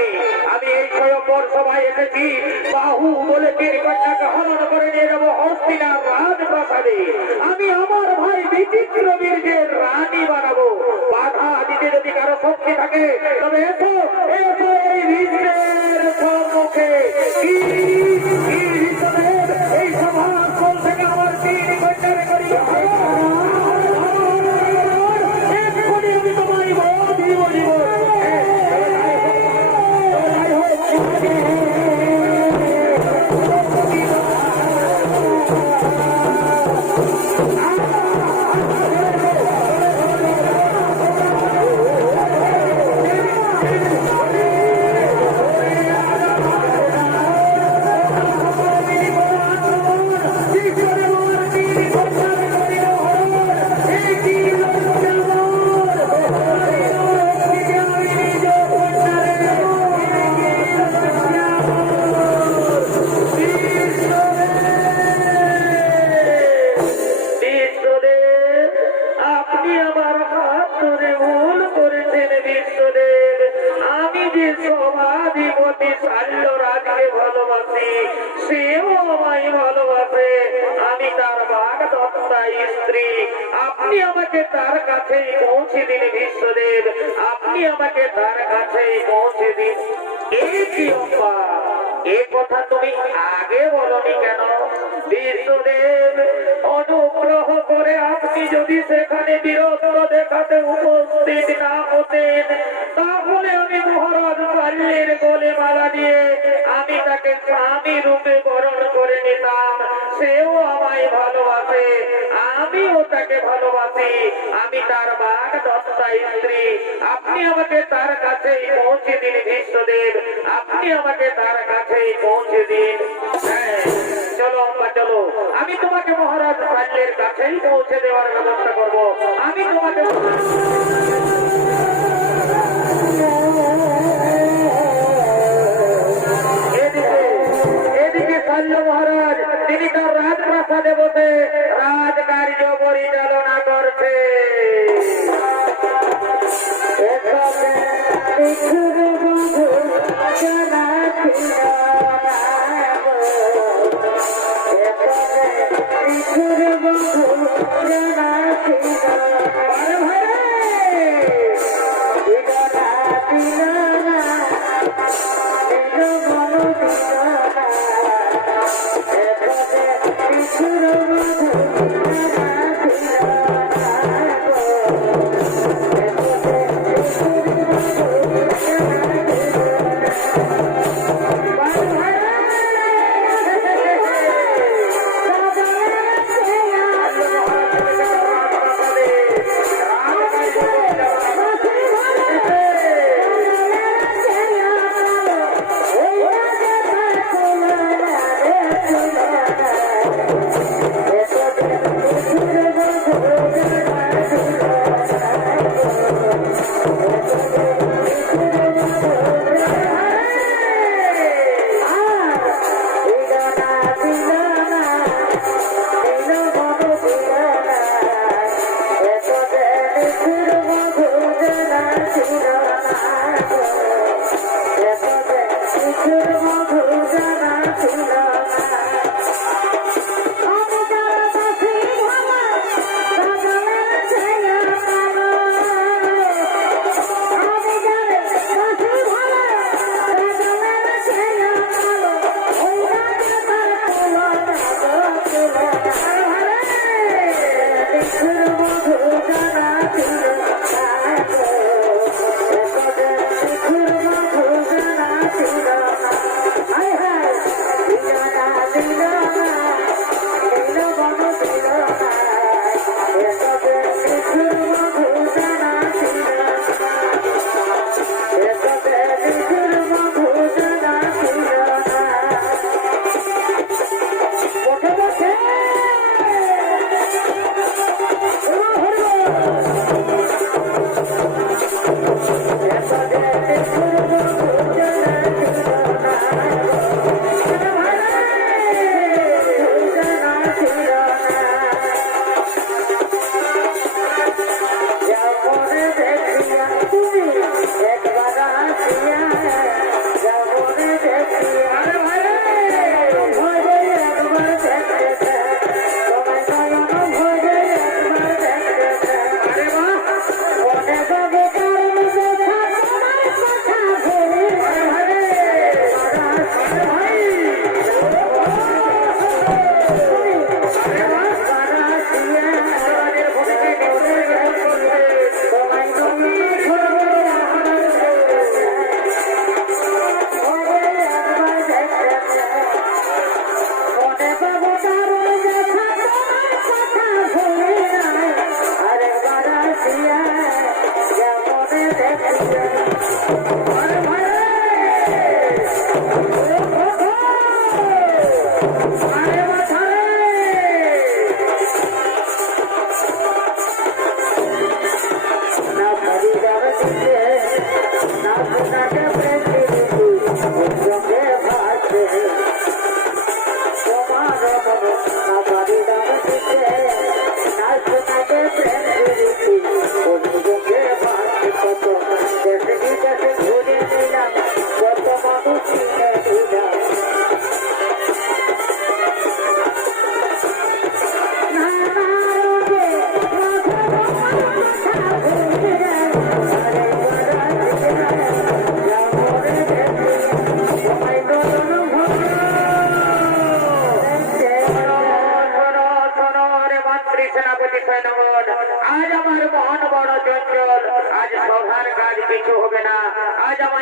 সভায় আমি এই স্বয়ম্বর সভায় এসেছি বাহু বলে বীর হরণ করে নিয়ে যাব রাজপ্রাসাদে আমি আমার ভাই বিচিত্র বীরদের রানী বানাবো বাধা দিতে যদি কারও শক্তি থাকে তবে এসো এসো এই বীরদের সম্মুখে কি কি আমি যে সমাধিপতি শাল্য রাজকে ভালোবাসি সেও অনুগ্রহ করে আপনি যদি সেখানে বীরত্ব দেখাতে উপস্থিত না হতেন, তাহলে আমি মহারাজ পাল্লের গোলে মালা দিয়ে আমি তাকে স্বামী রূপে বরণ করে নিতাম। সেও আমায় ভালোবাসে আমিও তাকে ভালোবাসি। আমি তার বাঘ দত্তা স্ত্রী। আপনি আমাকে তার কাছেই পৌঁছে দিন বিশ্বদেব আপনি আমাকে তার কাছেই পৌঁছে দিন। হ্যাঁ, চলো চলো। আমি তোমাকে মহারাজ পাল্লের কাছেই পৌঁছে দেওয়ার ব্যবস্থা করব। আমি তোমাকে বসে রাজকার্য পরিচালনা করছে। আরে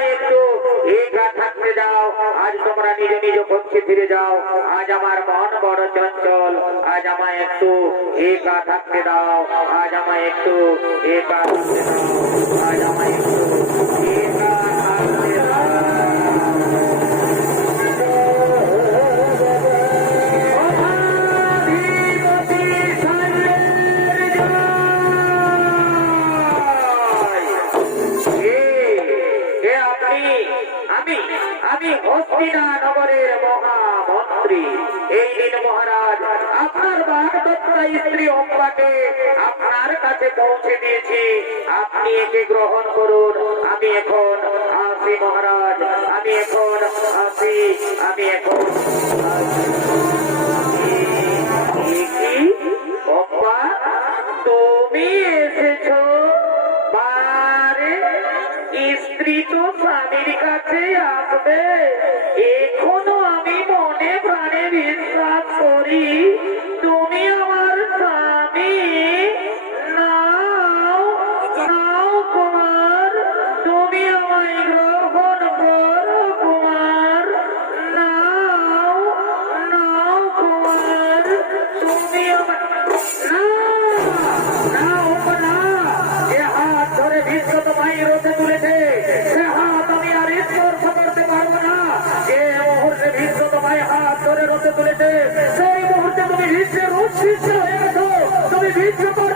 একটু এই গা থাকতে যাও আজ তোমরা নিজ নিজ পক্ষে ফিরে যাও। আজ আমার মন বড় চঞ্চল। আজ আমায় একটু এই গা থাকতে দাও। আজ আমায় একটু এই গা থাকতে দাও। আজ আমায় একটু আমি আমি আমি মহামন্ত্রী। এই দিন মহারাজ, আপনার বাগদত্তা স্ত্রী অম্বাকে আপনার কাছে পৌঁছে দিয়েছি। আপনি একে গ্রহণ করুন। আমি এখন আসি মহারাজ, আমি এখন আসি আমি এখন আসি Ei! Inter 1, Tite Aleto, 2020, 2020.